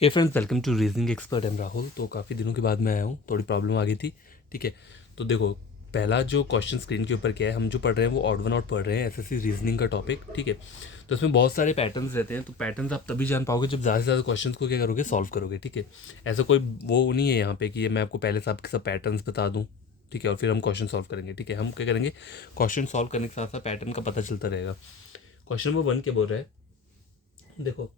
Hey friends, welcome to reasoning expert. Am Rahul. तो काफ़ी दिनों के बाद मैं आया हूँ, थोड़ी प्रॉब्लम आ गई थी। ठीक है, तो देखो, पहला जो क्वेश्चन स्क्रीन के ऊपर क्या है, हम जो पढ़ रहे हैं वो ऑड वन आउट पढ़ रहे हैं, एसएससी रीजनिंग का टॉपिक। ठीक है, तो इसमें बहुत सारे पैटर्न्स रहते हैं, तो पैटर्न्स आप तभी जान पाओगे जब ज़्यादा से ज़्यादा क्वेश्चन को क्या करोगे, सॉल्व करोगे। ठीक है, ऐसा कोई वो नहीं है यहाँ पे कि ये मैं आपको पहले से आपके सब पैटर्न्स बता दूँ, ठीक है, और फिर हम क्वेश्चन सॉल्व करेंगे। ठीक है, हम क्या करेंगे, क्वेश्चन सॉल्व करने के साथ साथ पैटर्न का पता चलता रहेगा। क्वेश्चन नंबर 1 क्या बोल रहा है, देखो,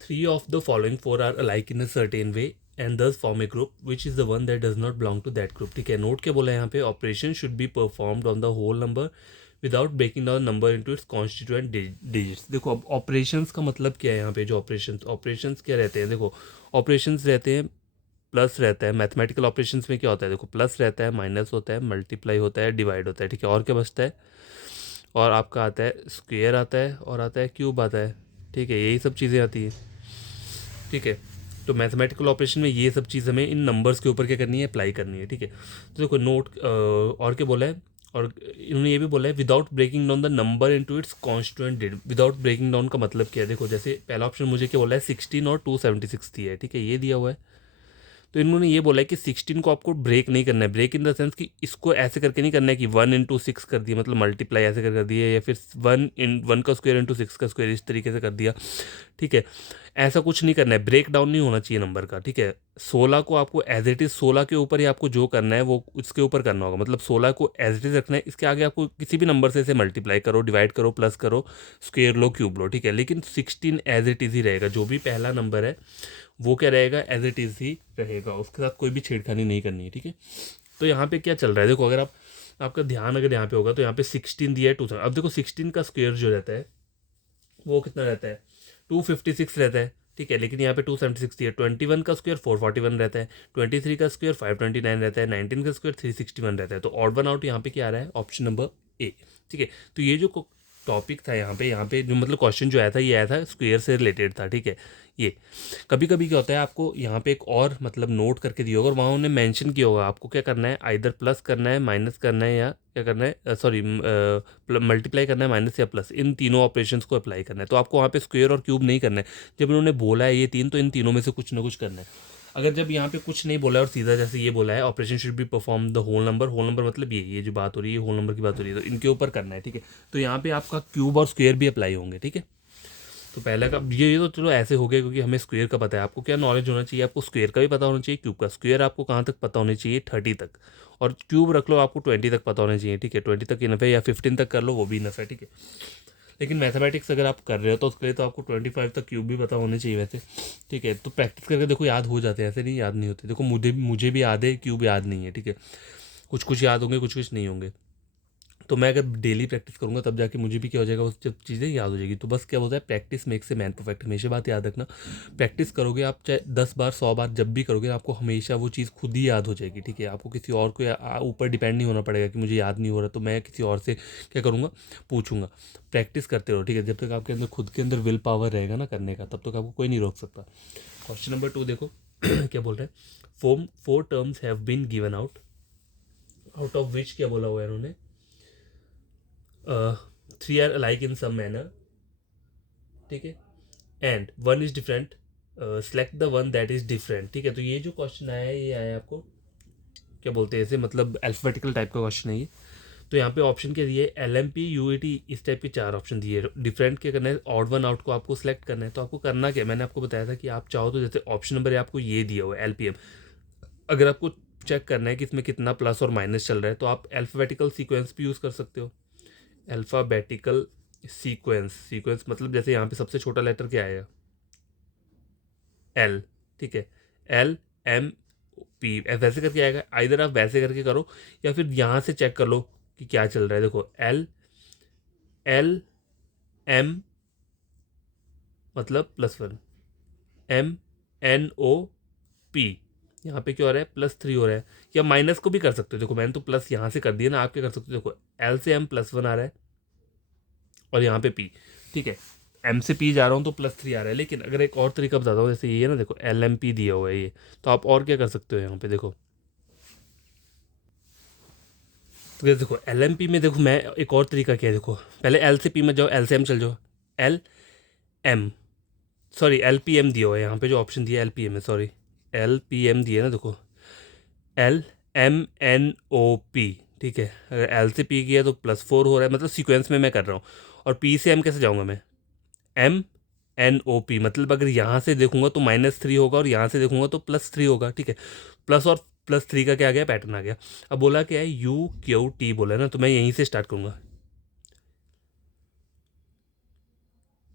three of the following four are alike in a certain way and thus form a group which is the one that does not belong to that group। ठीक है, नोट क्या बोला है यहाँ पे, operation should be performed on the whole number without breaking down number into its constituent digits. देखो, अब operations का मतलब क्या है यहाँ पे, जो ऑपरेशंस क्या रहते हैं, देखो, ऑपरेशंस रहते हैं, प्लस रहता है। मैथमेटिकल ऑपरेशंस में क्या होता है, देखो, प्लस रहता है, माइनस होता है, मल्टीप्लाई होता है, डिवाइड होता है। ठीक है, और क्या बचता है, और आपका आता है स्क्वेयर आता है, और आता है क्यूब आता है। ठीक है, यही सब चीज़ें आती हैं। ठीक है, तो मैथमेटिकल ऑपरेशन में ये सब चीज़ हमें इन नंबर्स के ऊपर क्या करनी है, अप्लाई करनी है। ठीक है, तो देखो, नोट और क्या बोला है, और इन्होंने ये भी बोला है without breaking down the number into its constituent digit. Without breaking down का मतलब क्या है, देखो, जैसे पहला ऑप्शन मुझे क्या बोला है, 16 और 276 दिया है। ठीक है, ये दिया हुआ है, तो इन्होंने ये बोला है कि 16 को आपको ब्रेक नहीं करना है। ब्रेक इन द सेंस कि इसको ऐसे करके नहीं करना है कि 1 इंटू 6 कर दिया, मतलब मल्टीप्लाई ऐसे कर दिया, या फिर 1 का स्क्वायर इंटू 6 का स्क्वायर इस तरीके से कर दिया। ठीक है, ऐसा कुछ नहीं करना है, ब्रेक डाउन नहीं होना चाहिए नंबर का। ठीक है, 16 को आपको एज इट इज़ 16 के ऊपर ही आपको जो करना है वो उसके ऊपर करना होगा, मतलब 16 को एज इट इज़ रखना है। इसके आगे आपको किसी भी नंबर से इसे मल्टीप्लाई करो, डिवाइड करो, प्लस करो, स्क्वेयर लो, क्यूब लो। ठीक है, लेकिन 16 एज इट इज़ ही रहेगा। जो भी पहला नंबर है वो क्या रहेगा, एज इट इज़ ही रहेगा, उसके साथ कोई भी छेड़खानी नहीं करनी है। ठीक है, तो यहाँ पे क्या चल रहा है, देखो, अगर आप आपका ध्यान अगर यहाँ पे होगा तो यहाँ पे 16 दिया है, 2। अब देखो, 16 का स्क्वेयर जो रहता है वो कितना रहता है, 256 रहता है। ठीक है, लेकिन यहाँ पे 276 दिया। 21 का स्क्वायर 441 रहता है, 23 का स्क्वायर 529 रहता है, 19 का स्क्वायर 361 रहता है। तो ऑड वन आउट यहाँ पे क्या आ रहा है, ऑप्शन नंबर ए। ठीक है, तो ये जो टॉपिक था यहाँ पे जो मतलब क्वेश्चन जो आया था, ये आया था स्क्वेयर से रिलेटेड था। ठीक है, ये कभी कभी क्या होता है, आपको यहाँ पे एक और मतलब नोट करके दिया होगा और वहाँ उन्होंने मेंशन किया होगा आपको क्या करना है, आइदर प्लस करना है, माइनस करना है, या क्या करना है, सॉरी, मल्टीप्लाई करना है, माइनस या प्लस, इन तीनों ऑपरेशंस को अप्लाई करना है। तो आपको वहाँ पे स्क्वेयर और क्यूब नहीं करना है। जब इन्होंने बोला है ये तीन, तो इन तीनों में से कुछ ना कुछ करना है। अगर जब यहाँ पे कुछ नहीं बोला है और सीधा जैसे ये बोला है, operation should be perform the whole number मतलब ये जो बात हो रही है, होल नंबर की बात हो रही है, तो इनके ऊपर करना है। ठीक है, तो यहाँ पे आपका क्यूब और स्क्वेयर भी अप्लाई होंगे। ठीक है, तो पहला का ये तो चलो ऐसे हो गया, क्योंकि हमें स्क्वेयर का पता है। आपको क्या नॉलेज होना चाहिए, आपको स्क्वेयर का भी पता होना चाहिए, क्यूब का। स्क्वेयर आपको कहाँ तक पता होना चाहिए, 30 तक, और क्यूब रख लो आपको 20 तक पता होना चाहिए। ठीक है, 20 तक इनफ है, या 15 तक कर लो, वो भी इनफ है। ठीक है, लेकिन मैथमेटिक्स अगर आप कर रहे हो तो उसके लिए तो आपको 25 तक क्यूब भी पता होने चाहिए वैसे। ठीक है, तो प्रैक्टिस करके देखो, याद हो जाते हैं, ऐसे नहीं याद नहीं होते। देखो, मुझे भी याद है, क्यूब याद नहीं है। ठीक है, कुछ कुछ याद होंगे, कुछ कुछ नहीं होंगे। तो मैं अगर डेली प्रैक्टिस करूंगा तब जाके मुझे भी क्या हो जाएगा, उस जब चीज़ें याद हो जाएगी। तो बस क्या बोलता है, practice makes a man perfect. हमेशा बात याद रखना, प्रैक्टिस करोगे आप, चाहे 10 बार 100 बार जब भी करोगे, आपको हमेशा वो चीज़ खुद ही याद हो जाएगी। ठीक है, आपको किसी और को ऊपर डिपेंड नहीं होना पड़ेगा कि मुझे याद नहीं हो रहा तो मैं किसी और से क्या करूँगा, पूछूंगा। प्रैक्टिस करते रहो। ठीक है, जब तक आपके अंदर खुद के अंदर विल पावर रहेगा ना करने का, तब तक आपको कोई नहीं रोक सकता। क्वेश्चन नंबर 2 देखो, क्या बोल रहे हैं, four terms have been given out, out of which क्या बोला हुआ है इन्होंने, 3 are alike in some manner. ठीक है, and one is different, select the one that is different. ठीक है, तो ये जो क्वेश्चन आया है, ये आया है आपको क्या बोलते हैं, ऐसे मतलब अल्फाबेटिकल टाइप का क्वेश्चन है ये। तो यहाँ पे ऑप्शन क्या दिए, LMP UAT, इस टाइप के 4 ऑप्शन दिए। डिफरेंट क्या करना है, ऑड वन आउट को आपको सेलेक्ट करना है। तो आपको करना क्या, मैंने आपको बताया था कि आप चाहो तो जैसे ऑप्शन नंबर है आपको ये दिया हुआ है LPM, अगर आपको चेक करना है कि इसमें कितना प्लस और माइनस चल रहा है, तो आप अल्फाबेटिकल सीक्वेंस भी यूज़ कर सकते हो। अल्फ़ाबेटिकल सीक्वेंस मतलब जैसे यहाँ पे सबसे छोटा लेटर क्या आएगा, एल। ठीक है, LMP वैसे करके आएगा। इधर आप वैसे करके करो, या फिर यहाँ से चेक कर लो कि क्या चल रहा है। देखो, LM मतलब +1, MNOP, यहाँ पे क्या हो रहा है, +3 हो रहा है, या माइनस को भी कर सकते हो। देखो, मैंने तो प्लस यहाँ से कर दिया ना, आप क्या कर सकते हो, देखो, L से M +1 आ रहा है, और यहाँ पे P। ठीक है, M से P जा रहा हूँ तो +3 आ रहा है। लेकिन अगर एक और तरीका बताता हूँ, जैसे ये ना, देखो, LMP दिया हुआ है ये, तो आप और क्या कर सकते हो यहाँ पे, देखो, तो ये देखो LMP में, देखो, मैं एक और तरीका क्या है, देखो, पहले L से P मत जाओ, L से M चल जाओ, LM, sorry L P M दिया हुआ है यहाँ पे, जो ऑप्शन दिया एल पी एम है, सॉरी एल पी एम दिया ना, देखो L M N O P, ठीक है। अगर एल से पी किया तो +4 हो रहा है, मतलब सीक्वेंस में मैं कर रहा हूँ। और पी से एम कैसे जाऊँगा मैं, एम एन ओ पी, मतलब अगर यहाँ से देखूंगा तो -3 होगा और यहाँ से देखूंगा तो +3 होगा, ठीक है। प्लस और +3 का क्या आ गया, पैटर्न आ गया। अब बोला क्या है, यू क्यू टी बोला है ना, तो मैं यहीं से स्टार्ट करूँगा।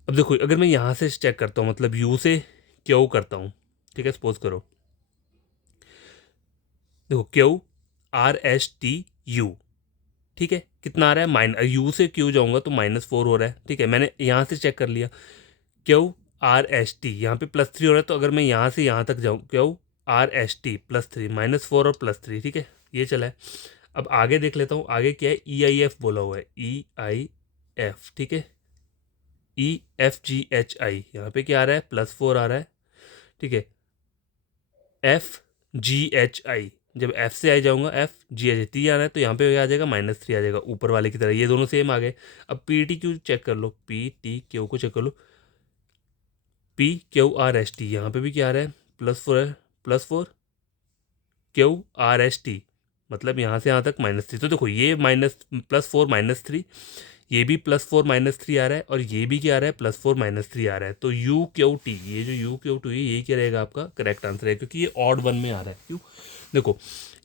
अब देखो अगर मैं यहाँ से चेक करता हूँ, मतलब यू से क्यू करता हूँ, ठीक है, सपोज करो, देखो Q R S T U, ठीक है, कितना आ रहा है, यू से क्यू जाऊँगा तो -4 हो रहा है, ठीक है। मैंने यहाँ से चेक कर लिया, क्यू आर एस टी, यहाँ पे +3 हो रहा है, तो अगर मैं यहाँ से यहाँ तक जाऊँ, क्यू आर एस टी +3, -4 और +3, ठीक है, ये चला है। अब आगे देख लेता हूँ, आगे क्या है, ई आई एफ बोला हुआ है, ई आई एफ, ठीक है, E F G H I, यहाँ पे क्या आ रहा है, +4 आ रहा है, ठीक है। एफ जी एच आई, जब एफ से आई जाऊँगा, एफ जी एच आई 3 आ रहा है, तो यहाँ पे आ जाएगा -3 आ जाएगा ऊपर वाले की तरह, ये दोनों सेम आ गए। अब पी टी क्यू चेक कर लो, पी टी क्यू को चेक कर लो, P Q R S T, यहाँ पे भी क्या आ रहा है, +4 है, +4 क्यू आर एस टी, मतलब यहाँ से यहाँ तक -3, तो देखो ये +4 -3, ये भी +4 -3 आ रहा है, और ये भी क्या आ रहा है, +4 -3 आ रहा है। तो यू क्यू टी, ये जो यू क्यू टी है, ये क्या रहेगा आपका करेक्ट आंसर है, क्योंकि ये ऑड वन में आ रहा है। क्यों, देखो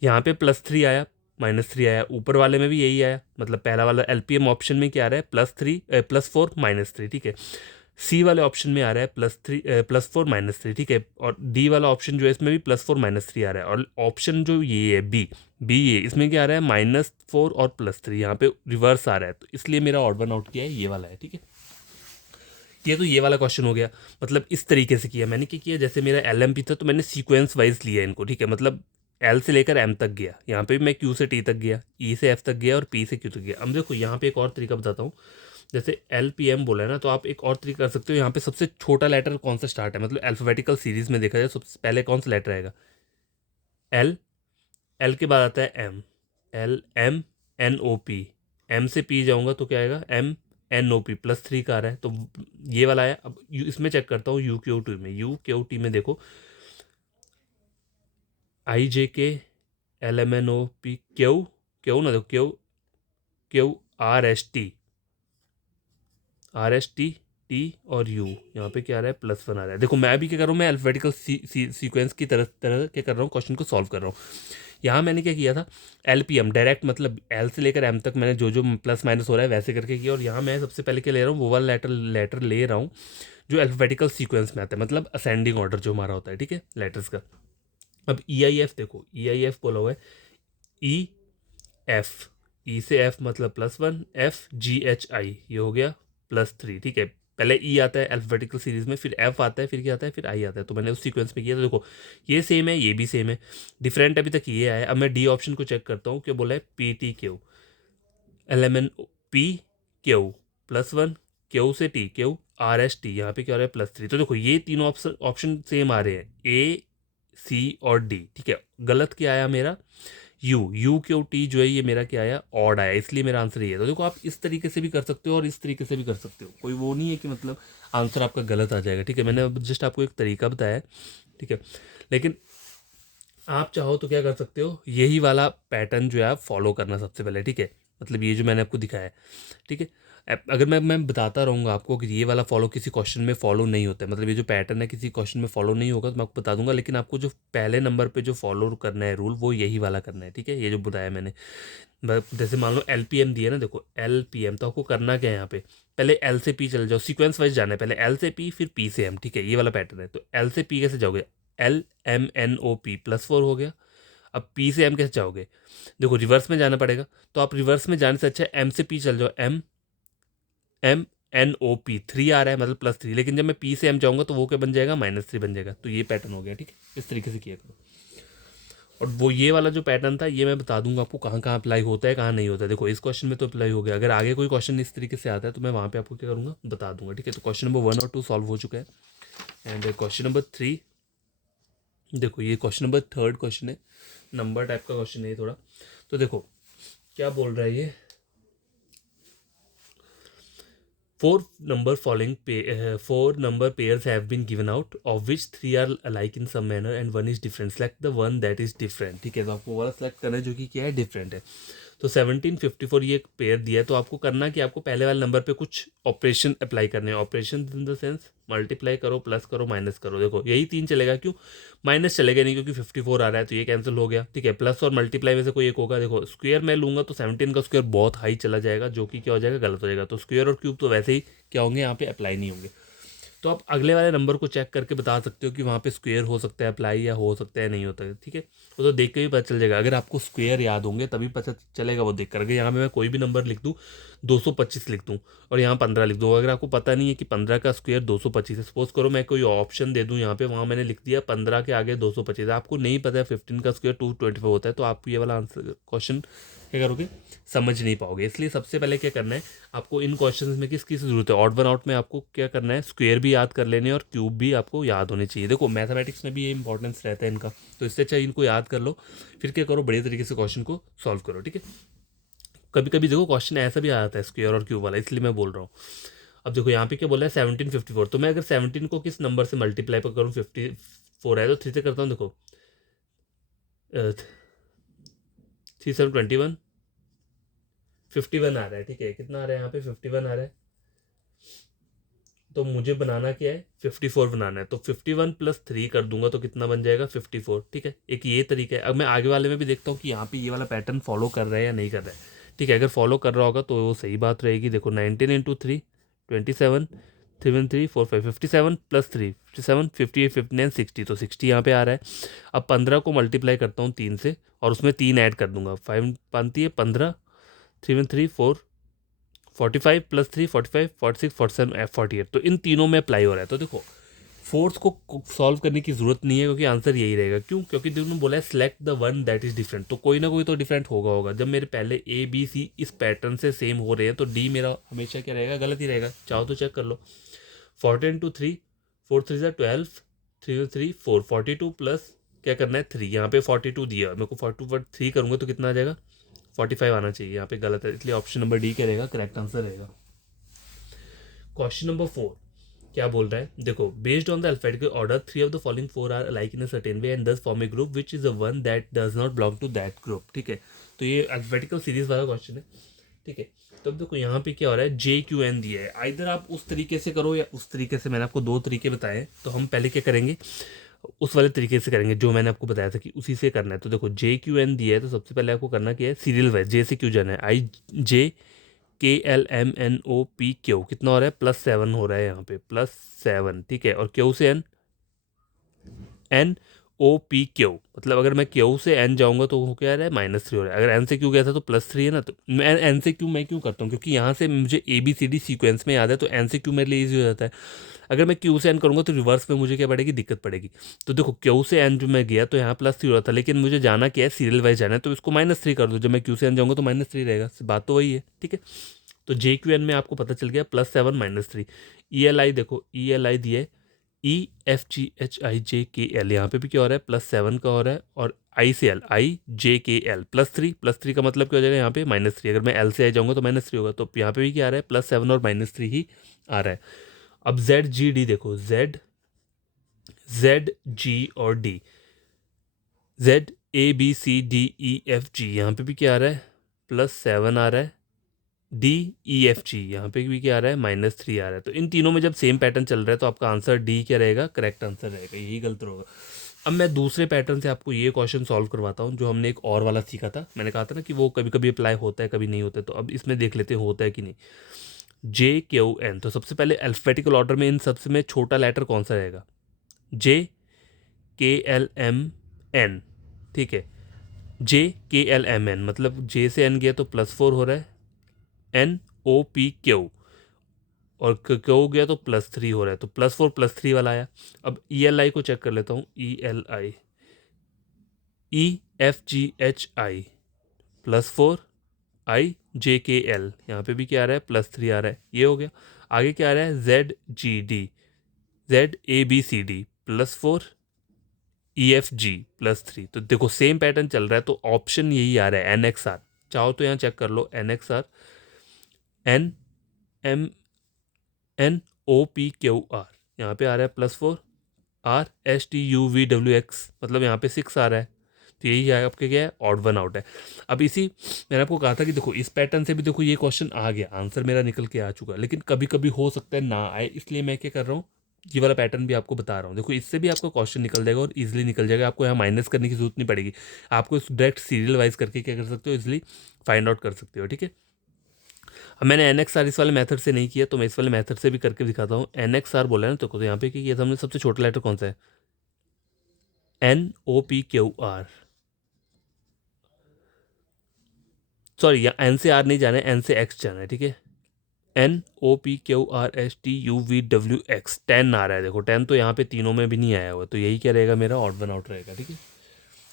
यहाँ पे +3 आया, -3 आया, ऊपर वाले में भी यही आया, मतलब पहला वाला एल पी एम ऑप्शन में क्या आ रहा है, +4 -3, ठीक है। सी वाले ऑप्शन में आ रहा है +4 -3, ठीक है। और डी वाला ऑप्शन जो है इसमें भी +4 -3 आ रहा है, और ऑप्शन जो ये है बी, ये इसमें क्या आ रहा है, -4 और +3, यहाँ पे रिवर्स आ रहा है, तो इसलिए मेरा ऑड वन आउट किया है, ये वाला है, ठीक है। ये तो ये वाला क्वेश्चन हो गया, मतलब इस तरीके से किया मैंने, क्या किया, जैसे मेरा एल एम पी था तो मैंने सीक्वेंस वाइज लिया इनको, ठीक है, मतलब एल से लेकर एम तक गया, यहाँ पे भी मैं क्यू से टी तक गया, ई से एफ तक गया, और पी से क्यू तक गया। अब देखो यहाँ पे एक और तरीका बताता हूँ, जैसे एल पी एम बोला है ना, तो आप एक और तरीका कर सकते हो, यहाँ पे सबसे छोटा लेटर कौन सा स्टार्ट है, मतलब अल्फाबेटिकल सीरीज में देखा जाए सबसे पहले कौन सा लेटर आएगा, एल, एल के बाद आता है M, L M N O P, M से पी जाऊँगा तो क्या आएगा, एम एन ओ पी, +3 का आ रहा है, तो ये वाला आया। अब इसमें चेक करता हूँ यू क्यू टी में, यू क्यू टी में देखो, I J K L M N O P Q, Q ना, देखो Q, Q R S T, R S T, T और यू, यहाँ पे क्या आ रहा है, +1 आ रहा है। देखो मैं भी क्या कर रहा हूँ, मैं अल्फाबेटिकल सीक्वेंस की तरह तरह क्या कर रहा हूँ, क्वेश्चन को सॉल्व कर रहा हूँ। यहाँ मैंने क्या किया था, एल पी एम डायरेक्ट, मतलब एल से लेकर एम तक मैंने जो जो प्लस माइनस हो रहा है वैसे करके किया, और यहाँ मैं सबसे पहले क्या ले रहा हूँ, वो वाला लेटर ले रहा हूँ जो अल्फाबेटिकल सीक्वेंस में आता है, मतलब असेंडिंग ऑर्डर जो हमारा होता है, ठीक है, लेटर्स का। अब ई आई एफ देखो, ई आई एफ बोला हुआ है, ई एफ, ई से एफ मतलब +1, एफ जी एच आई, ये हो गया +3, ठीक है। पहले ई आता है अल्फाबेटिकल सीरीज में, फिर एफ आता है, फिर क्या आता है, फिर आई आता है, तो मैंने उस सीक्वेंस में किया, तो देखो ये सेम है, ये भी सेम है, डिफरेंट अभी तक ये आया। अब मैं डी ऑप्शन को चेक करता हूँ, क्या बोला है, P T Q, L M N P Q, +1 Q से T, Q R S T, यहाँ पे क्या आ रहा है, +3, तो देखो ये तीनों ऑप्शन ऑप्शन सेम आ रहे हैं, ए सी और डी, ठीक है। गलत क्या आया मेरा, यू क्यू टी जो है ये मेरा क्या आया, ऑड आया, इसलिए मेरा आंसर ये है। तो देखो आप इस तरीके से भी कर सकते हो और इस तरीके से भी कर सकते हो, कोई वो नहीं है कि मतलब आंसर आपका गलत आ जाएगा, ठीक है। मैंने अब जस्ट आपको एक तरीका बताया है, ठीक है, लेकिन आप चाहो तो क्या कर सकते हो, यही वाला पैटर्न जो है आप फॉलो करना सबसे पहले, ठीक है, मतलब ये जो मैंने आपको दिखाया है, ठीक है। अगर मैं बताता रहूँगा आपको कि ये वाला फॉलो किसी क्वेश्चन में फॉलो नहीं होता है, मतलब ये जो पैटर्न है किसी क्वेश्चन में फॉलो नहीं होगा, तो मैं आपको बता दूंगा, लेकिन आपको जो पहले नंबर पे जो फॉलो करना है रूल, वो यही वाला करना है, ठीक है, ये जो बताया मैंने। जैसे मान लो एल पी एम दिया ना, देखो एल पी एम, तो आपको करना क्या है, यहाँ पे पहले एल से पी चल जाओ, सीक्वेंस वाइज जाना है, पहले एल से पी फिर पी से एम, ठीक है, ये वाला पैटर्न है। तो एल से पी कैसे जाओगे, L M N O P, +4 हो गया। अब पी से एम कैसे जाओगे, देखो रिवर्स में जाना पड़ेगा, तो आप रिवर्स में जाने से अच्छा एम से पी चल जाओ, M M N O P, 3 आ रहा है, मतलब +3, लेकिन जब मैं पी से एम जाऊँगा तो वो क्या बन जाएगा, -3 बन जाएगा। तो ये पैटर्न हो गया, ठीक है, इस तरीके से किया करो। और वो ये वाला जो पैटर्न था ये मैं बता दूंगा आपको कहाँ कहाँ अप्लाई होता है, कहाँ नहीं होता है। देखो इस क्वेश्चन में तो अप्लाई हो गया, अगर आगे कोई क्वेश्चन इस तरीके से आता है तो मैं वहाँ पे आपको क्या करूँगा, बता दूंगा, ठीक है। तो क्वेश्चन नंबर 1 और 2 सॉल्व हो चुका है, एंड क्वेश्चन नंबर 3, देखो ये क्वेश्चन नंबर 3 क्वेश्चन है, नंबर टाइप का क्वेश्चन है थोड़ा। तो देखो क्या बोल रहा है ये, four number pairs have been given out, of which three are alike in some manner and one is different. Select the one that is different. ठीक है, तो आपको वाला सेलेक्ट करना है जो कि क्या है, डिफरेंट है। तो 1754 ये एक पेयर दिया है, तो आपको करना कि आपको पहले वाले नंबर पे कुछ ऑपरेशन अप्लाई करने हैं। Operation in the sense multiply करो, प्लस करो, माइनस करो। देखो यही तीन चलेगा, क्यों माइनस चलेगा नहीं, क्योंकि 54 आ रहा है तो ये कैंसिल हो गया। ठीक है, प्लस और मल्टीप्लाई में से कोई एक होगा। देखो स्क्वायर मैं लूँगा तो 17 का स्क्वायर बहुत हाई चला जाएगा, जो कि क्या हो जाएगा, गलत हो जाएगा। तो स्क्वायर और क्यूब तो वैसे ही क्या होंगे, यहाँ पे अप्लाई नहीं होंगे। तो आप अगले वाले नंबर को चेक करके बता सकते हो कि वहाँ पे स्क्वायर हो सकता है अप्लाई, या हो सकता है नहीं होता है। ठीक है, वो तो देख के भी पता चल जाएगा। अगर आपको स्क्वायर याद होंगे तभी पता चलेगा वो देख कर। अगर यहाँ पे मैं कोई भी नंबर लिख दूँ, 225 लिख दूँ और यहाँ 15 लिख दूँ, अगर आपको पता नहीं है कि 15 का स्क्वायर 225 है, सपोज करो मैं कोई ऑप्शन दे दूँ यहाँ पे, वहाँ मैंने लिख दिया 15 के आगे 225, आपको नहीं पता है 15 का स्क्वायर 225 होता है, तो आप ये वाला आंसर क्वेश्चन क्या करोगे, समझ नहीं पाओगे। इसलिए सबसे पहले क्या करना है आपको, इन क्वेश्चंस में किसकी ज़रूरत है, ऑड वन आउट में आपको क्या करना है, स्क्वायर भी याद कर लेने और क्यूब भी आपको याद होने चाहिए। देखो मैथमेटिक्स में भी ये इंपॉर्टेंस रहता है इनका, तो इससे अच्छा इनको याद कर लो, फिर क्या करो, बढ़िया तरीके से क्वेश्चन को सॉल्व करो। ठीक है, कभी कभी देखो क्वेश्चन ऐसा भी आ जाता है स्क्वायर और क्यूब वाला, इसलिए मैं बोल रहा हूँ। अब देखो यहाँ पे क्या बोला है, 1754, तो मैं अगर 17 को किस नंबर से मल्टीप्लाई पर करूँ, 54 है तो 3 से करता हूँ। देखो 3721, 51 आ रहा है। ठीक है, कितना आ रहा है यहाँ पे, 51 आ रहा है। तो मुझे बनाना क्या है, 54 बनाना है, तो 51 प्लस 3 कर दूंगा तो कितना बन जाएगा, 54। ठीक है, एक ये तरीका है। अब मैं आगे वाले में भी देखता हूँ कि यहाँ पे ये वाला पैटर्न फॉलो कर रहा है या नहीं कर रहा है। ठीक है, अगर फॉलो कर रहा होगा तो वो सही बात रहेगी। देखो 19 इंटू 3 27, 3 1 3 4 5, 57 प्लस 3 57, 58 59 60, तो 60 यहाँ पे आ रहा है। अब 15 को मल्टीप्लाई करता हूँ 3 से और उसमें 3 ऐड कर दूंगा, 5 बनती है 15, 3 1 3 4 45 प्लस 3 45 46 47 48, तो इन तीनों में अप्लाई हो रहा है। तो देखो फोर्थ को सॉल्व करने की जरूरत नहीं है, क्योंकि आंसर यही रहेगा। क्यों, क्योंकि उन्होंने बोला है select the one that is different, तो कोई ना कोई तो डिफरेंट होगा। जब मेरे पहले ए बी सी इस पैटर्न से सेम हो रहे हैं तो डी मेरा हमेशा क्या रहेगा, गलत ही रहेगा। चाहो तो चेक कर लो, 14 इंटू 3, 4 3 12, 3 3 4, 42 प्लस क्या करना है 3, यहाँ पे 42 दिया मेरे को, 42 पर 3 करूँगा तो कितना आ जाएगा, 45 आना चाहिए। यहाँ पे गलत है, इसलिए ऑप्शन नंबर डी क्या रहेगा, करेक्ट आंसर रहेगा। क्वेश्चन नंबर 4 क्या बोल रहा है, देखो based on the alphabetical order 3 of the following 4 are like in a certain way and thus form a group which is the one that does not belong to that group. ठीक है, तो ये alphabetical series वाला question है। ठीक है, तो अब देखो यहाँ पे क्या हो रहा है, जे क्यू एन दिया है, आइधर आप उस तरीके से करो या उस तरीके से। मैंने आपको दो तरीके बताए, तो हम पहले क्या करेंगे, उस वाले तरीके से करेंगे जो मैंने आपको बताया था कि उसी से करना है। तो देखो जे क्यू एन दिया है, तो सबसे पहले आपको करना क्या है, सीरियल वाइज जे से क्यू जाना है। आई जे KLMNOP कितना हो रहा है, +7 हो रहा है यहाँ पे, +7। ठीक है, और क्यू से NOPQ, मतलब अगर मैं क्यू से एन जाऊँगा तो वो क्या आ रहा है, -3 हो रहा है। अगर एन से क्यू गया था तो +3 है ना। तो मैं एन से क्यू मैं क्यों करता हूँ, क्योंकि यहाँ से मुझे ABCD सीक्वेंस में याद है, तो एन से क्यू मेरे लिए ईजी हो जाता है। अगर मैं क्यू से एन करूँगा तो रिवर्स में मुझे क्या पड़ेगी, दिक्कत पड़ेगी। तो देखो क्यू से एन जो मैं गया तो यहाँ +3 हो रहा था, लेकिन मुझे जाना क्या है, सीरियल वाइज जाना है, तो इसको -3 कर दो। जब मैं क्यू से एन जाऊँगा तो -3 रहेगा, बात तो वही है। ठीक है, तो जे क्यू एन में आपको पता चल गया, +7 -3। ELI देखो, ELI दिए EFGHIJKL, यहाँ पे भी क्या हो रहा है, +7 का हो रहा है। और ICL IJKL +3 का मतलब क्या हो जाएगा, यहाँ पे -3। अगर मैं एल से आई जाऊँगा तो -3 होगा, तो यहाँ पे भी क्या आ रहा है, +7 और -3 ही आ रहा है। अब ZGD देखो, ZG और D, ZABCDEFG, यहाँ पे भी क्या आ रहा है, +7 आ रहा है। DEFG यहाँ पे भी क्या आ रहा है, -3 आ रहा है। तो इन तीनों में जब सेम पैटर्न चल रहा है तो आपका आंसर डी क्या रहेगा, करेक्ट आंसर रहेगा, यही गलत होगा। अब मैं दूसरे पैटर्न से आपको ये क्वेश्चन सॉल्व करवाता हूँ, जो हमने एक और वाला सीखा था। मैंने कहा था ना कि वो कभी कभी अप्लाई होता है, कभी नहीं होता है, तो अब इसमें देख लेते हैं होता है कि नहीं। JQN, तो सबसे पहले अल्फाबेटिकल ऑर्डर में इन सबसे में छोटा लेटर कौन सा रहेगा, JKLMN। ठीक है, JKLMN मतलब J से N गया तो +4 हो रहा है, NOPQ, और क्यू गया तो +3 हो रहा है, तो +4 +3 वाला आया। अब ELI को चेक कर लेता हूँ, ELI EFGHI +4 IJKL, यहाँ पे भी क्या आ रहा है, +3 आ रहा है, ये हो गया। आगे क्या आ रहा है, ZGD ZABCD +4 EFG +3, तो देखो सेम पैटर्न चल रहा है, तो ऑप्शन यही आ रहा है NXR। चाहो तो यहाँ चेक कर लो, NXR NM NOPQR, यहाँ पे आ रहा है +4 RSTUVWX, मतलब यहाँ पे 6 आ रहा है, तो यही है आपके क्या है, ऑड वन आउट है। अब इसी मैंने आपको कहा था कि देखो इस पैटर्न से भी देखो ये क्वेश्चन आ गया, आंसर मेरा निकल के आ चुका, लेकिन कभी कभी हो सकता है ना आए, इसलिए मैं क्या कर रहा हूँ, ये वाला पैटर्न भी आपको बता रहा हूँ। देखो इससे भी आपका क्वेश्चन निकल जाएगा और इजीली निकल जाएगा, आपको यहाँ माइनस करने की जरूरत नहीं पड़ेगी, आपको इस डायरेक्ट सीरियल वाइज करके क्या कर सकते हो, इजीली फाइंड आउट कर सकते हो। ठीक है, अब मैंने NXR इस वाले मेथड से नहीं किया, तो मैं इस वाले मेथड से भी करके दिखाता हूँ। NXR बोला है ना, तो यहाँ पे कि हमने सबसे छोटा लेटर कौन सा है, NOPQR, सॉरी या N से R नहीं जाना है, N से X जाना है। ठीक है, NOPQRSTUVWX 10 आ रहा है, देखो 10 तो यहाँ पे तीनों में भी नहीं आया हुआ, तो यही क्या रहेगा, मेरा ऑड वन आउट रहेगा। ठीक है,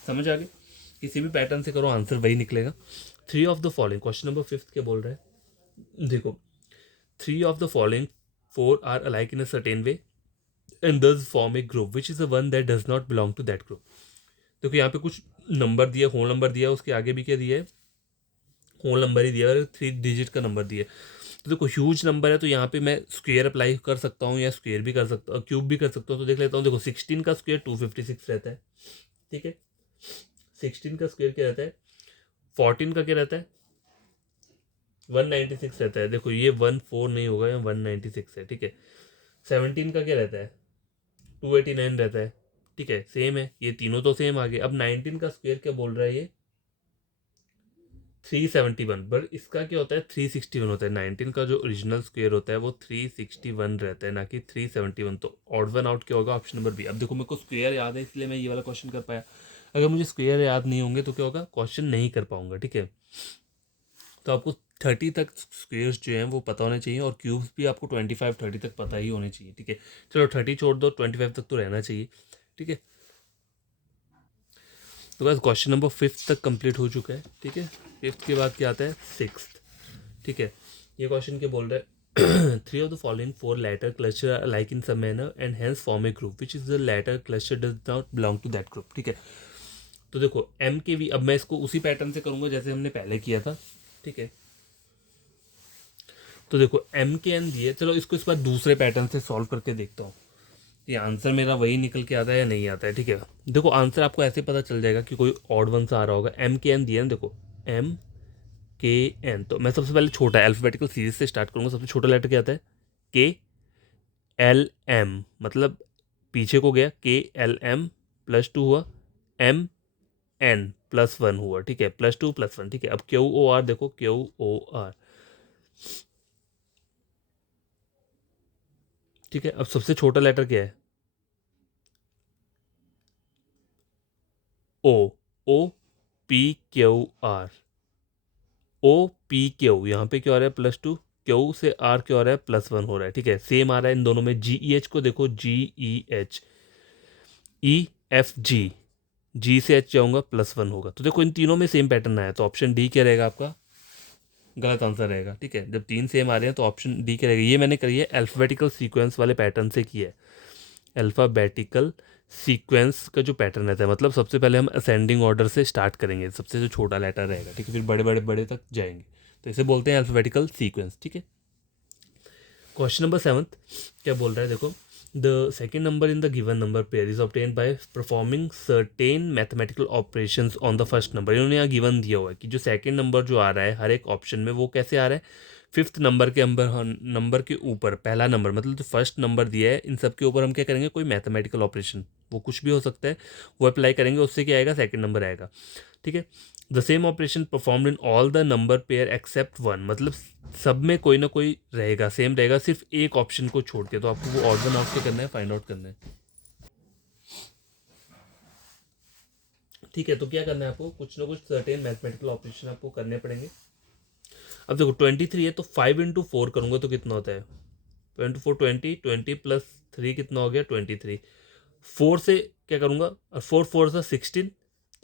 समझ आ गई, किसी भी पैटर्न से करो आंसर वही निकलेगा। 3 of the following, question number 5 क्या बोल रहा है, देखो 3 of the following 4 are alike in a certain way and thus form a group which is the one that does not belong to that group. देखो यहाँ पे कुछ नंबर दिया, होल नंबर दिया, उसके आगे भी क्या दिया है, होल नंबर ही दिया है, 3 डिजिट का नंबर दिया है। तो देखो ह्यूज नंबर है, तो यहाँ पे मैं स्क्वायर अप्लाई कर सकता हूँ या स्क्वायर भी कर सकता हूँ, क्यूब भी कर सकता हूँ। तो देख लेता हूँ, देखो 16 का स्क्वायर 256 रहता है। ठीक है, 16 का स्क्वायर क्या रहता है, 14 का क्या रहता है, 196 रहता है। देखो ये 14 नहीं होगा, यहाँ 196 है। ठीक है, 17 का क्या रहता है, 289 रहता है। ठीक है, सेम है, ये तीनों तो सेम आ गए। अब 19 का स्क्वायर क्या बोल रहा है, ये 371, बट इसका क्या होता है 361 होता है। 19 का जो ओरिजिनल स्क्वायर होता है वो 361 रहता है, ना कि 371। तो ऑड वन आउट क्या होगा, ऑप्शन नंबर बी। अब देखो मेरे को स्क्वायर याद है, इसलिए मैं ये वाला क्वेश्चन कर पाया। अगर मुझे स्क्वायर याद नहीं होंगे तो क्या होगा, क्वेश्चन नहीं कर पाऊंगा। ठीक है, तो आपको 30 तक स्क्वेयर्स जो हैं वो पता होने चाहिए, और क्यूब्स भी आपको 25-30 तक पता ही होने चाहिए। ठीक है, चलो 30 छोड़ दो, 25 तक तो रहना चाहिए। ठीक है, तो बस क्वेश्चन नंबर 5 तक कंप्लीट हो चुका है। ठीक है, 5 के बाद क्या आता है, 6। ठीक है, ये क्वेश्चन क्या बोल रहा है, 3 of the following 4 letter cluster like in some manner and hence form a group which is the letter cluster does not belong to that group. ठीक है, तो देखो एम के वी, अब मैं इसको उसी पैटर्न से करूंगा जैसे हमने पहले किया था। ठीक है, तो देखो एम के एन दिए, चलो इसको इस बार दूसरे पैटर्न से सॉल्व करके देखता हूँ, ये आंसर मेरा वही निकल के आता है या नहीं आता है। ठीक है, देखो आंसर आपको ऐसे पता चल जाएगा कि कोई ऑड वन सा आ रहा होगा। एम के एन दिया ना, देखो MKN, तो मैं सबसे पहले छोटा अल्फाबेटिकल सीरीज से स्टार्ट करूंगा। सबसे छोटा लेटर क्या आता है, KLM, मतलब पीछे को गया, KLM +2 हुआ, MN +1 हुआ। ठीक है, +2 +1। ठीक है, अब QOR देखो, QOR। ठीक है, अब सबसे छोटा लेटर क्या है, OPQR। OPQ, यहाँ पे क्या आ रहा है, +2, क्यू से आर क्या हो रहा है, +1 हो रहा है। ठीक है, सेम आ रहा है इन दोनों में। GEH को देखो, GEH, EFG, G से H जाऊंगा, +1 होगा। तो देखो इन तीनों में सेम पैटर्न आया, तो ऑप्शन डी क्या रहेगा आपका, गलत आंसर रहेगा। ठीक है, जब 3 सेम आ रहे हैं तो ऑप्शन डी क्या रहेगा। ये मैंने करी है अल्फ़ाबेटिकल सीक्वेंस वाले पैटर्न से किया है। अल्फ़ाबेटिकल सीक्वेंस का जो पैटर्न रहता है, मतलब सबसे पहले हम असेंडिंग ऑर्डर से स्टार्ट करेंगे, सबसे जो छोटा लेटर रहेगा। ठीक है, फिर बड़े बड़े बड़े तक जाएंगे, तो इसे बोलते हैं अल्फ़ाबेटिकल सीक्वेंस। ठीक है, क्वेश्चन नंबर 7 क्या बोल रहा है, देखो the second number in the given number pair is obtain by performing certain mathematical operations on the first number. इन्होंने यहाँ गिवन दिया हुआ है कि जो सेकेंड नंबर जो आ रहा है हर एक ऑप्शन में, वो कैसे आ रहा है, फिफ्थ नंबर के नंबर के ऊपर पहला नंबर, मतलब जो फर्स्ट नंबर दिया है, इन सब के ऊपर हम क्या करेंगे, कोई मैथमेटिकल ऑपरेशन, वो कुछ भी हो सकता है, वो अप्लाई करेंगे, उससे क्या आएगा, सेकेंड नंबर आएगा। ठीक है, the same operation performed in all the number pair except one, मतलब सब में कोई ना कोई रहेगा, सेम रहेगा, सिर्फ एक ऑप्शन को छोड़ के। तो आपको वो ऑड वन आउट के करना है, फाइंड आउट करना है। ठीक है, तो क्या करना है आपको, कुछ ना कुछ सर्टेन मैथमेटिकल ऑपरेशन आपको करने पड़ेंगे। अब देखो 23 है, तो 5 × 4 करूंगा तो कितना होता है, 5 × 4 20, 20 + 3 कितना हो गया, 23। 4 से क्या करूंगा, और 4 4 16।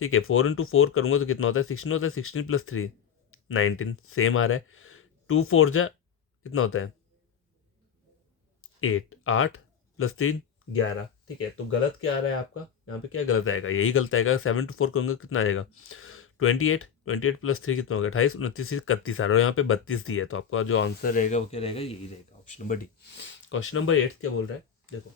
ठीक है, 4 × 4 करूंगा तो कितना होता है, 16 होता है, 16 + 3 19, सेम आ रहा है। 2 4 जा कितना होता है, 8, 8 + 3 11। ठीक है, तो गलत क्या आ रहा है आपका, यहाँ पे क्या गलत आएगा, यही गलत आएगा। 7 × 4 करूंगा कितना आएगा, 28, 28 + 3 कितना होगा, 28, 29, 31 आ रहा है, यहाँ पे 32 दिया है, तो आपका जो आंसर रहेगा वो क्या रहेगा, यही रहेगा। Option number D. Question number 8 क्या बोल रहा है, देखो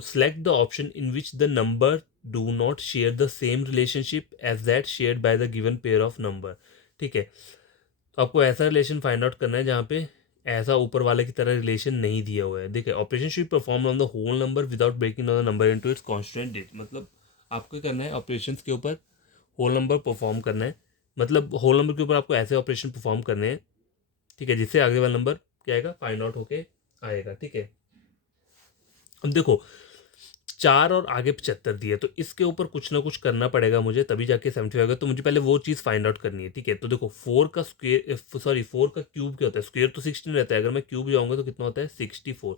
select the option in which the number do not share the same relationship as that shared by the given pair of number. ठीक है, तो आपको ऐसा रिलेशन फाइंड आउट करना है जहाँ पे ऐसा ऊपर वाले की तरह रिलेशन नहीं दिया हुआ है। देखिए, operation should perform on the whole number without breaking on the number into its constant digit. मतलब आपको क्या करना है, ऑपरेशंस के ऊपर होल नंबर परफॉर्म करना है, मतलब होल नंबर के ऊपर आपको ऐसे ऑपरेशन परफॉर्म करने हैं, ठीक है, जिससे आगे वाला नंबर क्या आएगा, फाइंड आउट होके आएगा। ठीक है, अब देखो 4 और आगे 75 दिए, तो इसके ऊपर कुछ ना कुछ करना पड़ेगा मुझे, तभी जाके 75 आएगा। तो मुझे पहले वो चीज़ फाइंड आउट करनी है। ठीक है, तो देखो 4 का क्यूब क्या होता है, स्क्वायर तो 16 रहता है, अगर मैं क्यूब जाऊंगा तो कितना होता है 64।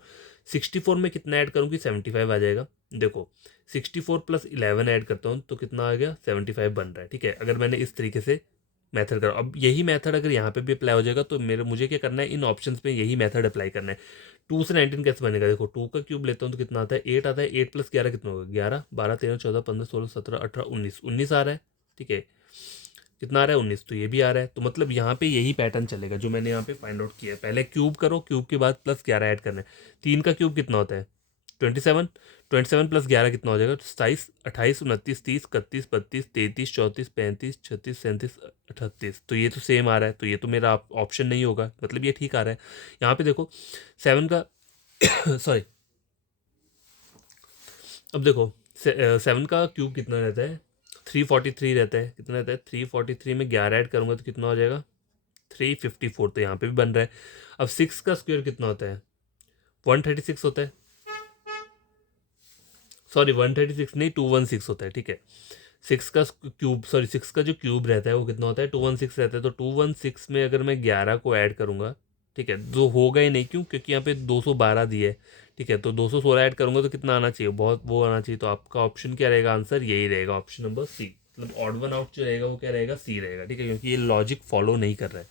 64 में कितना ऐड करूँ कि 75 आ जाएगा। देखो 64 + 11 ऐड करता हूँ तो कितना आ गया, 75 बन रहा है। ठीक है, अगर मैंने इस तरीके से मेथड करो, अब यही मेथड अगर यहाँ पे भी अप्लाई हो जाएगा तो मुझे क्या करना है, इन ऑप्शंस में यही मेथड अप्लाई करना है। 2 से 19 कैसे बनेगा, देखो 2 का क्यूब लेता हूँ तो कितना आता है, 8 आता है। 8 + 11 कितना होगा, 11, 12, 13, 14, 15, 16, 17, 18, 19, 19 आ रहा है। ठीक है, कितना आ रहा है, 19, तो ये भी आ रहा है। तो मतलब यहाँ पे यही पैटर्न चलेगा जो मैंने यहाँ पे फाइंड आउट किया है। पहले क्यूब करो, क्यूब के बाद +11 ऐड करना है। 3 का क्यूब कितना होता है 27, 27 + 11 कितना हो जाएगा, 27, 28, 29, 30, 31, 32, 33, 34, 35, 36, 37, 38। तो ये तो सेम आ रहा है, तो ये तो मेरा ऑप्शन नहीं होगा, मतलब ये ठीक आ रहा है। यहाँ पे देखो 7 का सॉरी, अब देखो 7 का क्यूब कितना रहता है, 343 रहता है। कितना रहता है, 343 में 11 ऐड करूँगा तो कितना हो जाएगा, 354। तो यहाँ पे भी बन रहा है। अब 6 का स्क्वायर कितना होता है, 136 होता है, सॉरी 136 नहीं, 216 होता है। ठीक है, 6 का क्यूब, सॉरी 6 का जो क्यूब रहता है वो कितना होता है, 216 रहता है। तो 216 में अगर मैं 11 को ऐड करूँगा, ठीक है, जो होगा ही नहीं, क्यों, क्योंकि यहाँ पे 212 दिए है। ठीक है, तो 216 ऐड करूँगा तो कितना आना चाहिए, बहुत वो आना चाहिए। तो आपका ऑप्शन क्या रहेगा, आंसर यही रहेगा, ऑप्शन नंबर सी। मतलब ऑड वन आउट जो रहेगा वो क्या रहेगा, सी रहेगा। ठीक है, क्योंकि ये लॉजिक फॉलो नहीं कर रहा है।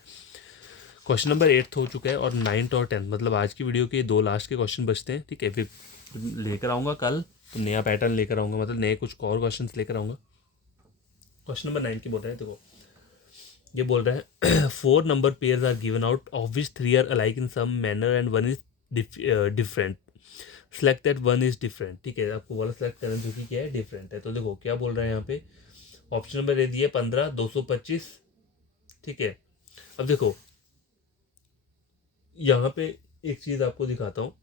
क्वेश्चन नंबर 8 हो चुका है, और 9th और 10th, मतलब आज की वीडियो के 2 लास्ट के क्वेश्चन बचते हैं। ठीक है, फिर लेकर आऊँगा कल तो नया पैटर्न लेकर आऊँगा, मतलब नए कुछ और क्वेश्चन लेकर आऊँगा। क्वेश्चन नंबर 9 की बोल रहे हैं, देखो ये बोल रहा है 4 number pairs are given out of which 3 are alike in some manner and 1 is different, select that 1 is different. ठीक है, आपको वाला सेलेक्ट करना जो कि क्या है, डिफरेंट है। तो देखो क्या बोल रहा है यहाँ पे, ऑप्शन नंबर ए दिए 15, 225। ठीक है, अब देखो यहाँ पे एक चीज़ आपको दिखाता हूँ।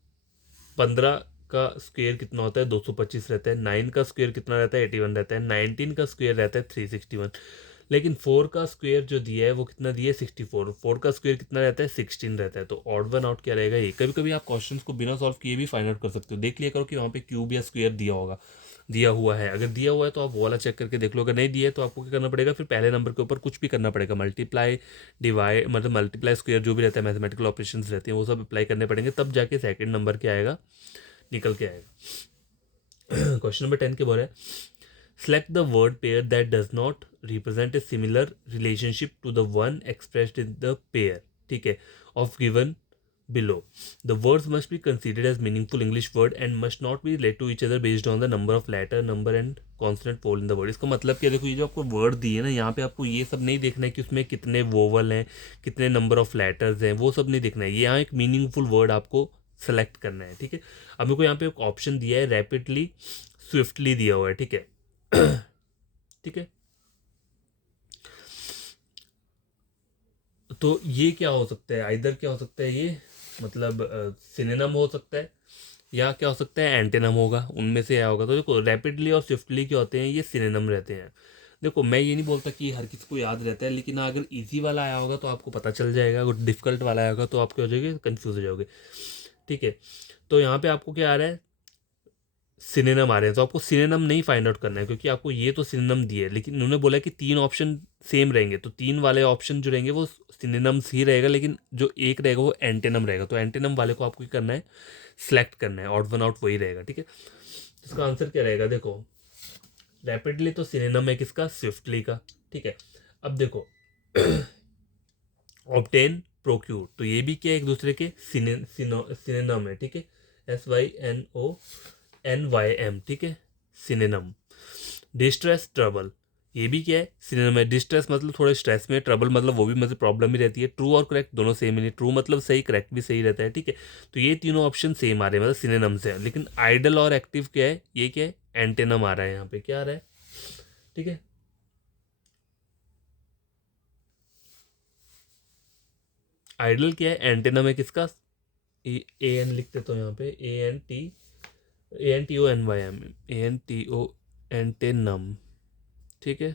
15 का स्क्वायर कितना होता है, 225 रहता है। 9 का स्क्वायर कितना रहता है, 81 रहता है। 19 का स्क्वायर रहता है 361। लेकिन 4 का स्क्वायर जो दिया है वो कितना दिया है, 64। 4 का स्क्वायर कितना रहता है, 16 रहता है। तो ऑड वन आउट क्या रहेगा, ये कभी कभी आप क्वेश्चंस को बिना सॉल्व किए भी फाइंड आउट कर सकते हो। देख लिया करो कि वहाँ पे क्यूब या स्क्वायर दिया हुआ है। अगर दिया हुआ है तो आप वो वाला चेक करके देख लो, अगर नहीं दिया है तो आपको क्या करना पड़ेगा, फिर पहले नंबर के ऊपर कुछ भी करना पड़ेगा, मल्टीप्लाई, डिवाइड, मतलब मल्टीप्लाई, स्क्वायर, जो भी रहता है मैथमेटिकल ऑपरेशंस रहते हैं वो सब अप्लाई करने पड़ेंगे, तब जाके सेकंड नंबर क्या आएगा, निकल के आएगा। क्वेश्चन नंबर 10 के बोल रहे हैं, select the word pair that does not represent a similar relationship to the one expressed in the pair. ठीक है, of given below. The words must be considered as meaningful English word and must not be related to each other based on the number of letter, number and consonant fall in the word. इसका मतलब क्या, देखो ये जो आपको word दिए ना, यहाँ पे आपको ये सब नहीं देखना है कि उसमें कितने वोवल हैं, कितने नंबर ऑफ लेटर्स हैं, वो सब नहीं देखना है। ये यहाँ एक मीनिंगफुल वर्ड आपको सेलेक्ट करना है। ठीक है, अब मेरे को यहाँ पे एक ऑप्शन दिया है, रैपिडली, स्विफ्टली दिया हुआ है। ठीक है ठीक है, तो ये क्या हो सकता है, आइदर क्या हो सकता है, ये मतलब सिनोनिम हो सकता है, या क्या हो सकता है, एंटेनम होगा, उनमें से क्या होगा। तो देखो रैपिडली और स्विफ्टली क्या होते हैं, ये सिनोनिम रहते हैं। देखो मैं ये नहीं बोलता कि हर किसी को याद रहता है, लेकिन अगर इजी वाला आया होगा तो आपको पता चल जाएगा, अगर डिफिकल्ट वाला आया होगा तो आप क्या हो जाएंगे, कन्फ्यूज हो जाओगे। ठीक है, तो यहाँ पे आपको क्या आ रहा है, सिनोनिम आ रहे हैं, तो आपको सिनोनिम नहीं फाइंड आउट करना है, क्योंकि आपको ये तो सिनोनिम दिए है, लेकिन उन्होंने बोला कि 3 ऑप्शन सेम रहेंगे, तो 3 वाले ऑप्शन जो रहेंगे वो सिनोनिम्स ही रहेगा, लेकिन जो एक रहेगा वो एंटेनम रहेगा। तो एंटेनम वाले को आपको क्या करना है, सेलेक्ट करना है, ऑड वन आउट वही रहेगा। ठीक है, इसका आंसर क्या रहेगा, देखो रैपिडली तो सिनोनिम है किसका, स्विफ्टली का। ठीक है, अब देखो ऑब्टेन, प्रोक्यूर, तो ये भी क्या एक दूसरे के सिनोनिम है। ठीक है, SYNONYM, ठीक है, सिनोनिम। डिस्ट्रेस, ट्रबल, ये भी क्या है, सिनोनिम है। डिस्ट्रेस मतलब थोड़े स्ट्रेस में, ट्रबल मतलब वो भी मतलब प्रॉब्लम ही रहती है। ट्रू और करेक्ट दोनों सेम ही नहीं, ट्रू मतलब सही, करेक्ट भी सही रहता है, ठीक है। तो ये तीनों ऑप्शन सेम आ रहे हैं, मतलब सिनोनिम्स हैं। लेकिन आइडल और एक्टिव क्या है, ये क्या है, एंटेनम आ रहा है यहाँ पे, क्या आ रहा है, ठीक है। आइडल क्या है, एंटेनम है किसका, ए एन लिख देता हूँ यहाँ पे, ANTONYM, एंटेनम, ठीक है।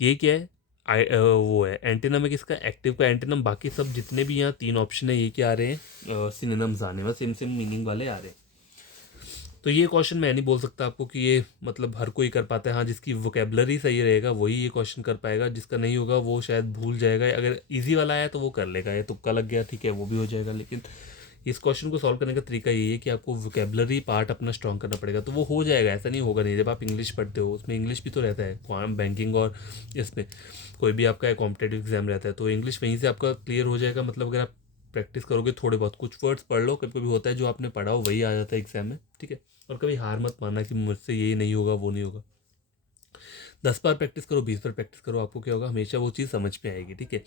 ये क्या है, वो है एंटेनम है किसका, एक्टिव का एंटेनम। बाकी सब जितने भी यहाँ तीन ऑप्शन है ये क्या आ रहे हैं, सिनोनिम्स आने में, सेम सेम मीनिंग वाले आ रहे हैं। तो ये क्वेश्चन मैं नहीं बोल सकता आपको कि ये मतलब हर कोई कर पाता है। हाँ, जिसकी वोकेबलरी सही रहेगा वही ये क्वेश्चन कर पाएगा, जिसका नहीं होगा वो शायद भूल जाएगा। अगर इजी वाला आया तो वो कर लेगा, या तुक्का लग गया ठीक है वो भी हो जाएगा। लेकिन इस क्वेश्चन को सॉल्व करने का तरीका यही है कि आपको वोकेबलरी पार्ट अपना स्ट्रॉन्ग करना पड़ेगा, तो वो हो जाएगा, ऐसा नहीं होगा नहीं। जब आप इंग्लिश पढ़ते हो उसमें इंग्लिश भी तो रहता है, बैंकिंग और इसमें कोई भी आपका कॉम्पिटेटिव एग्जाम रहता है, तो इंग्लिश वहीं से आपका क्लियर हो जाएगा। मतलब अगर आप प्रैक्टिस करोगे, थोड़े बहुत कुछ वर्ड्स पढ़ लो, कभी कभी होता है जो आपने पढ़ा हो वही आ जाता है एग्जाम में, ठीक है। और कभी हार मत मानना कि मुझसे ये नहीं होगा वो नहीं होगा। 10 बार प्रैक्टिस करो, 20 बार प्रैक्टिस करो, आपको क्या होगा, हमेशा वो चीज़ समझ में आएगी, ठीक है।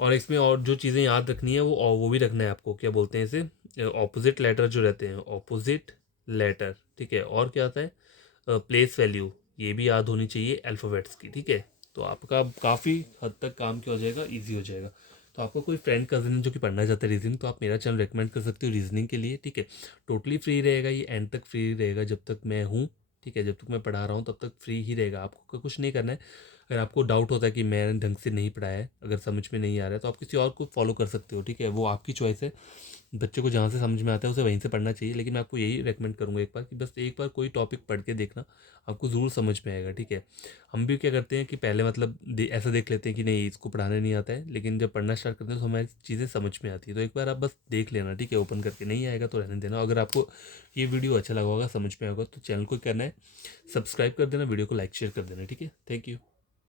और इसमें और जो चीज़ें याद रखनी है वो भी रखना है आपको, क्या बोलते हैं इसे, ऑपोजिट लेटर जो रहते हैं, ऑपोजिट लेटर, ठीक है। और क्या आता है, प्लेस वैल्यू, ये भी याद होनी चाहिए अल्फ़ाबेट्स की, ठीक है। तो आपका काफ़ी हद तक काम क्या हो जाएगा, ईजी हो जाएगा। तो आपका कोई फ्रेंड कज़न जो कि पढ़ना चाहता है रीजनिंग, तो आप मेरा चैनल रिकमेंड कर सकते हो रीजनिंग के लिए, ठीक है। टोटली फ्री रहेगा ये, एंड तक फ्री रहेगा जब तक मैं हूँ, ठीक है। जब तक मैं पढ़ा रहा हूँ तब तक फ्री ही रहेगा, आपको कुछ नहीं करना है। अगर आपको डाउट होता है कि मैंने ढंग से नहीं पढ़ाया है, अगर समझ में नहीं आ रहा है, तो आप किसी और को फॉलो कर सकते हो, ठीक है। वो आपकी चॉइस है, बच्चे को जहाँ से समझ में आता है उसे वहीं से पढ़ना चाहिए। लेकिन मैं आपको यही रेकमेंड करूँगा एक बार कि बस एक बार कोई टॉपिक पढ़ के देखना, आपको ज़रूर समझ में आएगा, ठीक है। हम भी क्या करते हैं कि पहले मतलब ऐसा देख लेते हैं कि नहीं इसको पढ़ाने नहीं आता है, लेकिन जब पढ़ना स्टार्ट करते हैं तो हमारी चीज़ें समझ में आती है। तो एक बार आप बस देख लेना, ठीक है, ओपन करके। नहीं आएगा तो रहने देना। अगर आपको ये वीडियो अच्छा लगा होगा, समझ में आएगा, तो चैनल को करना है सब्सक्राइब कर देना, वीडियो को लाइक शेयर कर देना, ठीक है। Thank you.